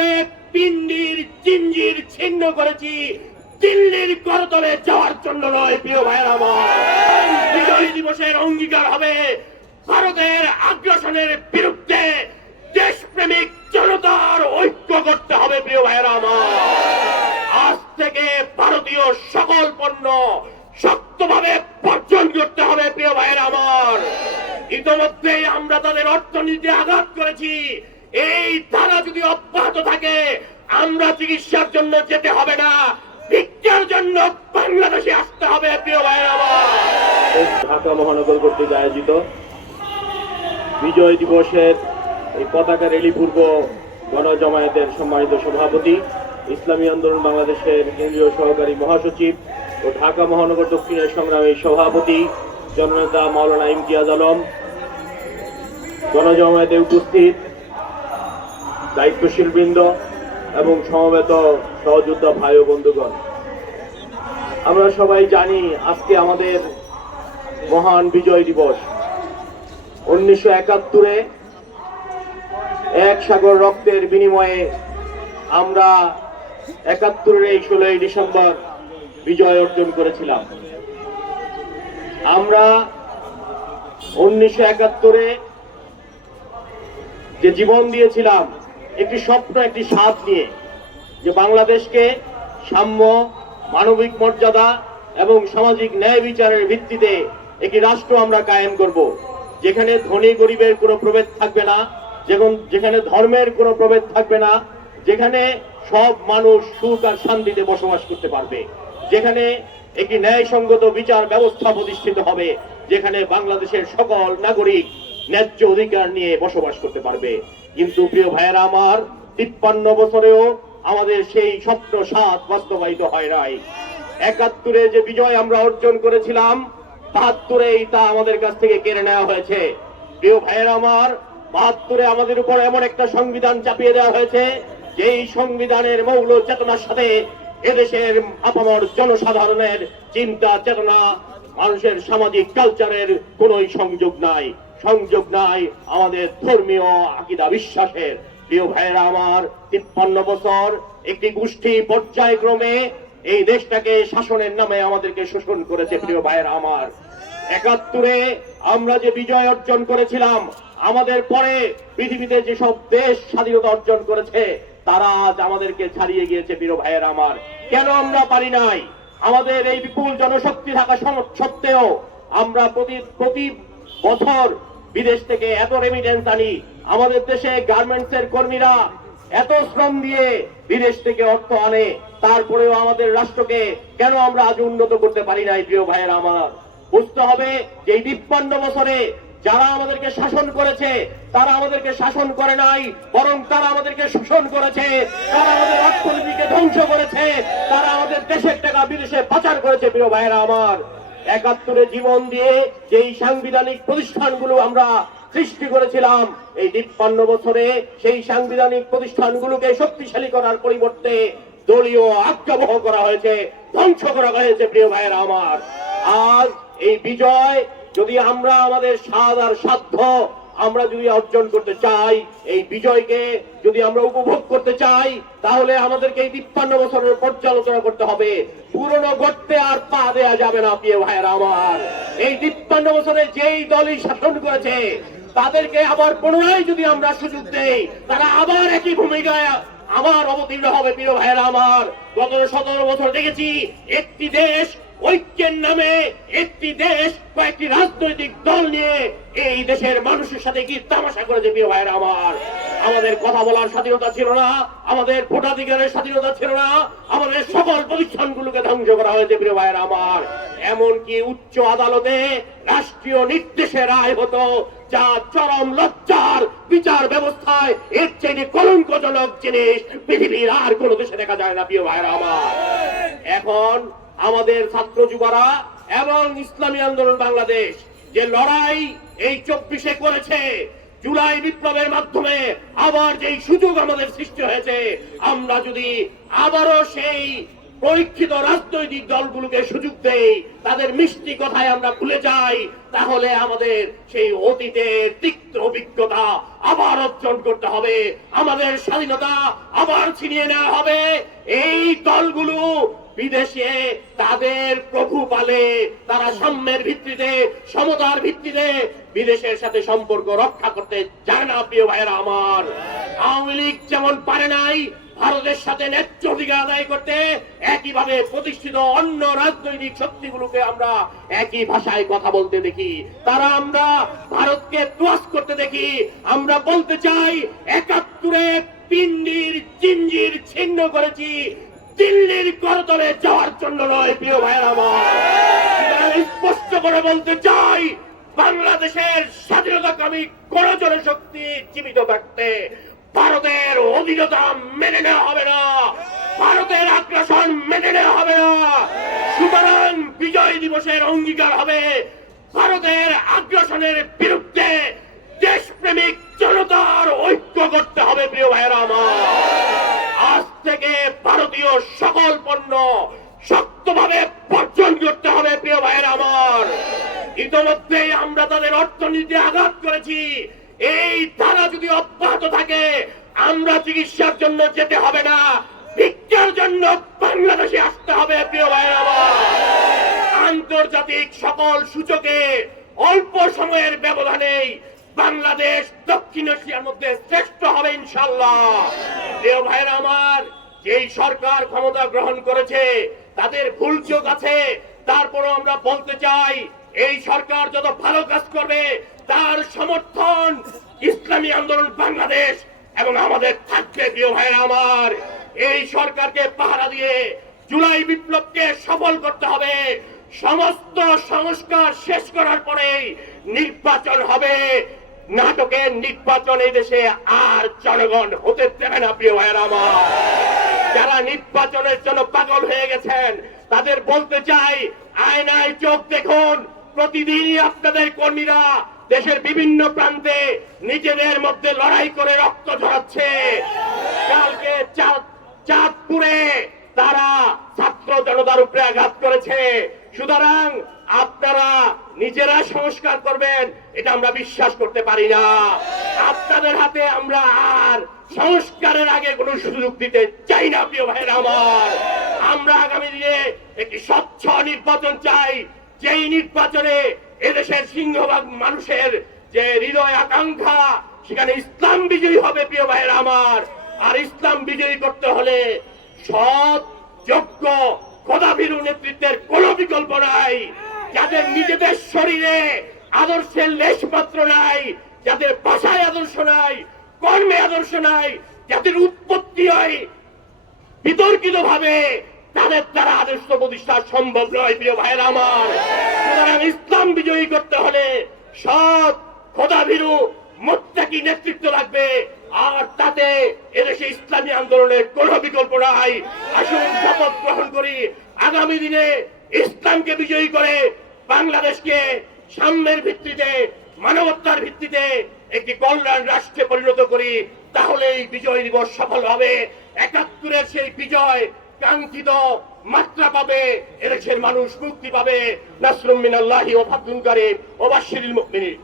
কিভাবে পিণ্ডির জিঞ্জির ছিন্ন করেছি দিল্লির করতলে যাওয়ার জন্য নয় প্রিয় ভাইয়েরা আমার। বিজয় দিবসের অঙ্গীকার হবে ভারতের আগ্রাসনের বিরুদ্ধে দেশপ্রেমিক জনতার ঐক্য করতে হবে প্রিয় ভাইয়েরা আমার। আজ থেকে ভারতীয় সকল পণ্য শক্তভাবে বর্জন করতে হবে প্রিয় ভাইয়েরা আমার। ইতিমধ্যে আমরা তাদের অর্থনীতি আঘাত করেছি। এই ধারা যদি অব্যাহত থাকে আমরা চিকিৎসার জন্য যেতে হবে না, ভিক্ষার জন্য বাংলাদেশে আসতে হবে প্রিয় ভাইয়েরা আমার। ঢাকা মহানগর কর্তৃক আয়োজিত বিজয় দিবসের এই পতাকা র্যালি পূর্ব গণজমায়েতের সম্মানিত সভাপতি, ইসলামী আন্দোলন বাংলাদেশের কেন্দ্রীয় সহকারী মহাসচিব ও ঢাকা মহানগর দক্ষিণের সংগ্রামী সভাপতি জননেতা মাওলানা ইমতিয়াজ আলম, গণজমায়েতে উপস্থিত দায়িত্বশীল বৃন্দ এবং সমবেত সহযোদ্ধা ভাই ও বন্ধুগণ, আমরা সবাই জানি আজকে আমাদের মহান বিজয় দিবস। 1971-এ এক সাগর রক্তের বিনিময়ে আমরা 71-এর এই 16ই ডিসেম্বর বিজয় অর্জন করেছিলাম। আমরা 1971-এ যে জীবন দিয়েছিলাম একটি স্বপ্ন, একটি স্বাদ নিয়ে, যে বাংলাদেশকে সাম্য, মানবিক মর্যাদা এবং সামাজিক ন্যায় বিচারের ভিত্তিতে একটি রাষ্ট্র আমরা কায়েম করব, যেখানে ধনী গরিবের কোনো প্রভেদ থাকবে না, যেখানে ধর্মের কোনো প্রভেদ থাকবে না, যেখানে সব মানুষ সুখ আর শান্তিতে বসবাস করতে পারবে, যেখানে একটি ন্যায়সঙ্গত বিচার ব্যবস্থা প্রতিষ্ঠিত হবে, যেখানে বাংলাদেশের সকল নাগরিক ন্যায্য অধিকার নিয়ে বসবাস করতে পারবে। কিন্তু প্রিয় ভাইয়েরা আমার, 53 বছরেও আমাদের সেই স্বপ্ন স্বাদ বাস্তবায়িত হয় নাই। 71-এ যে বিজয় আমরা অর্জন করেছিলাম, 72-এই তা আমাদের কাছ থেকে কেড়ে নেওয়া হয়েছে। প্রিয় ভাইয়েরা আমার, 72-এ আমাদের উপর এমন একটা সংবিধান চাপিয়ে দেওয়া হয়েছে যেই সংবিধানের মৌল চেতনার সাথে এদেশের আপামর জনসাধারণের চিন্তা চেতনা, মানুষের সামাজিক কালচারের কোন সংযোগ নাই। সংযোগ নাই আমাদের ধর্মীয় আকীদা বিশ্বাসের। প্রিয় ভাইয়েরা আমার, 53 বছর একটি গোষ্ঠী পর্যায়ক্রমে এই দেশটাকে শাসনের নামে আমাদেরকে শোষণ করেছে। প্রিয় ভাইয়েরা আমার, 71-এ আমরা যে বিজয় অর্জন করেছিলাম, আমাদের পরে পৃথিবীতে যেসব দেশ স্বাধীনতা অর্জন করেছে তারা আজ আমাদেরকে ছাড়িয়ে গিয়েছে। প্রিয় ভাইয়েরা আমার, কেন আমরা পারি নাই? আমাদের এই বিপুল জনশক্তি থাকা সত্ত্বেও আমরা প্রতি বছর বিদেশ থেকে এত রেমিটেন্স আনি। আমাদের দেশে গার্মেন্টস এর কর্মীরা এত শ্রম দিয়ে বিদেশ থেকে অর্থ আনে, তারপরেও আমাদের রাষ্ট্রকে কেন আমরা আজ উন্নত করতে পারি নাই? প্রিয় ভাইয়েরা আমার, বুঝতে হবে যে এই 53 বছরে যারা আমাদেরকে শাসন করেছে তারা আমাদেরকে শাসন করে নাই, বরং তারা আমাদেরকে শোষণ করেছে, তারা আমাদের অর্থনীতিকে ধ্বংস করেছে, তারা আমাদের দেশের টাকা বিদেশে পাচার করেছে। প্রিয় ভাইয়েরা আমার, 71-এ জীবন দিয়ে যেই সাংবিধানিক প্রতিষ্ঠানগুলো আমরা সৃষ্টি করেছিলাম, এই 53 বছরে সেই সাংবিধানিক প্রতিষ্ঠানগুলোকে শক্তিশালী করার পরিবর্তে দলীয় আজ্ঞাবহ করা হয়েছে, ধ্বংস করা হয়েছে। প্রিয় ভাইয়েরা আমার, আজ এই বিজয় যদি আমরা আমাদের স্বাদ আর সাধ্য আমরা যদি অর্জন করতে চাই, এই বিজয়কে যদি আমরা উপভোগ করতে চাই, তাহলে আমাদেরকে এই 53 বছরের পর্যালোচনা করতে হবে। পুরনো গর্তে আর পা দেয়া যাবে না। প্রিয় ভাইয়েরা আমার, এই 53 বছরে যেই দলই শাসন করেছে তাদেরকে আবার পুনরায় যদি আমরা সুযোগ দেই, তারা আবার একই ভূমিকায় আবার অবতীর্ণ হবে। প্রিয় ভাইয়েরা আমার, গত 17 বছর দেখেছি একটি দেশ ঐক্যের নামে, একটি দেশ কয়েকটি রাজনৈতিক দল নিয়ে এই দেশের মানুষের সাথে কি তামাশা করেছে। প্রিয় ভাইয়েরা আমার, আমাদের কথা বলার স্বাধীনতা ছিল না, আমাদের ভোটাধিকারের স্বাধীনতা ছিল না, আমাদের সকল প্রতিষ্ঠানগুলোকে ধ্বংস করা হয়েছে। প্রিয় ভাইয়েরা আমার, এমনকি উচ্চ আদালতে রাষ্ট্রীয় নির্দেশে রায় হতো, যা চরম লজ্জার বিচার ব্যবস্থায় এর চেয়ে কলঙ্কজনক জিনিস পৃথিবীর আর কোন দেশে দেখা যায় না। প্রিয় ভাইয়েরা আমার, এখন আমাদের ছাত্র যুবরা এবং ইসলামী আন্দোলন বাংলাদেশ যে লড়াই এই 24-এ করেছে, জুলাই বিপ্লবের মাধ্যমে আবার যেই সুযোগ আমাদের সৃষ্টি হয়েছে, আমরা যদি আবারও সেই পরীক্ষিত রাজনৈতিক দলগুলোকে সুযোগ দেই, তাদের মিষ্টি কথায় আমরা ভুলে যাই, তাহলে আমাদের সেই অতীতের তিক্ত অভিজ্ঞতা আবার অর্জন করতে হবে, আমাদের স্বাধীনতা আবার ছিনিয়ে নেওয়া হবে। এই দলগুলো বিদেশে তাদের প্রভু পালে, তারা সাম্যের ভিত্তিতে, সমতার ভিত্তিতে বিদেশের সাথে সম্পর্ক রক্ষা করতে চায় না। প্রিয় ভাইয়েরা আমার, আওয়ামী লীগ যেমন পারে নাই ভারতের সাথে ন্যায্য অধিকার আদায় করতে, একইভাবে প্রতিষ্ঠিত অন্য রাজনৈতিক শক্তিগুলোকে আমরা একই ভাষায় কথা বলতে দেখি, তারা আমরা ভারতকে তোয়াজ করতে দেখি। আমরা বলতে চাই, ৭১-এ পিন্ডির জিঞ্জির ছিন্ন করেছি, দিল্লির করতলে যাওয়ার জন্য নয়। প্রিয় ভাইয়েরা আমার, স্পষ্ট করে বলতে চাই, বাংলাদেশের স্বাধীনতাকামী কোন জনশক্তি জীবিত থাকতে ভারতের অধীনতা মেনে নেওয়া হবে না, ভারতের আগ্রাসন মেনে নেওয়া হবে না। সুতরাং বিজয় দিবসের অঙ্গীকার হবে ভারতের আগ্রাসনের বিরুদ্ধে দেশপ্রেমিক জনতার ঐক্য করতে হবে। প্রিয় ভাইয়েরা আমার, আজ থেকে ভারতীয় সকল পণ্য শক্তভাবে বর্জন করতে হবে। প্রিয় ভাইয়েরা আমার, ইতিমধ্যে আমরা তাদের অর্থনীতিতে আঘাত করেছি, এই ধারা যদি অব্যাহত থাকে আমরা চিকিৎসার জন্য যেতে হবে না, ভিক্ষার জন্য বাংলাদেশে আসতে হবে। প্রিয় ভাইয়েরা আমার, আন্তর্জাতিক সকল সূচকে অল্প সময়ের ব্যবধানেই বাংলাদেশ দক্ষিণ এশিয়ার মধ্যে শ্রেষ্ঠ হবে ইনশাআল্লাহ। প্রিয় ভাইয়েরা আমার, যেই সরকার ক্ষমতা গ্রহণ করেছে তাদের ভুল চোখ আছে, তারপরও আমরা বলতে চাই, এই সরকার যত ভালো কাজ করবে তার সমর্থন ইসলামী আন্দোলন বাংলাদেশ এবং আমাদের থাকবে। প্রিয় ভাইয়েরা আমার, এই সরকারকে পাহারা দিয়ে জুলাই বিপ্লবকে সফল করতে হবে। সমস্ত সংস্কার শেষ করার পরেই নির্বাচন হবে। নাটকের নির্বাচন এই দেশে আর জনগণ হতে দেবে না। প্রিয় ভাইয়েরা আমার, যারা নির্বাচনের জন্য পাগল হয়ে গেছেন তাদের বলতে চাই, আয়নায় চোখ দেখুন, প্রতিদিনই আপনাদের কর্মীরা দেশের বিভিন্ন প্রান্তে নিজেদের মধ্যে লড়াই করে রক্ত ঝরাচ্ছে। কালকে চাঁদপুরে তারা ছাত্র জনতার উপরে আঘাত করেছে। সুতরাং আপনারা নিজেরা সংস্কার করবেন এটা আমরা বিশ্বাস করতে পারি না। আপনাদের হাতে আমরা আর সংস্কারের আগে কোনো সুযোগ দিতে চাই না। প্রিয় ভাইয়েরা আমার, আমরা আগামী দিনে একটি স্বচ্ছ নির্বাচন চাই, যেই নির্বাচনে এদেশের সিংহভাগ মানুষের যে হৃদয় আকাঙ্ক্ষা, সেখানে ইসলাম বিজয়ী হবে। প্রিয় ভাইয়েরা আমার, আর ইসলাম বিজয়ী করতে হলে সৎ, যোগ্য, খোদাভীরু নেতৃত্বের কোন বিকল্প নাই, যাদের নিজেদের শরীরে আদর্শের লেশমাত্র নাই, যাদের ভাষায় আদর্শ নাই, কর্মে আদর্শ নাই, যাদের উৎপত্তি হয় বিতর্কিত ভাবে, তাদের দ্বারা আদর্শ প্রতিষ্ঠা সম্ভব নয়। প্রিয় ভাইয়েরা আমার, সুতরাং ইসলাম বিজয়ী করতে হলে সৎ, খোদাভীরু, মুত্তাকি নেতৃত্ব লাগবে, আর তাতে এদেশে ইসলামী আন্দোলনের কোনো বিকল্প নাই। আসুন শপথ গ্রহণ করি, আগামী দিনে ইসলামকে বিজয়ী করে বাংলাদেশকে সাম্যের ভিত্তিতে, মানবতার ভিত্তিতে একটি কল্যাণ রাষ্ট্রে পরিণত করি, তাহলেই বিজয় দিবস সফল হবে। ৭১-এর সেই বিজয় কাঙ্ক্ষিত মাত্রা পাবে, এদেশের মানুষ মুক্তি পাবে। নাসরুম মিনাল্লাহি ওয়া ফাতহুন কারীম ওয়া বাশশিরিল মুমিনিন।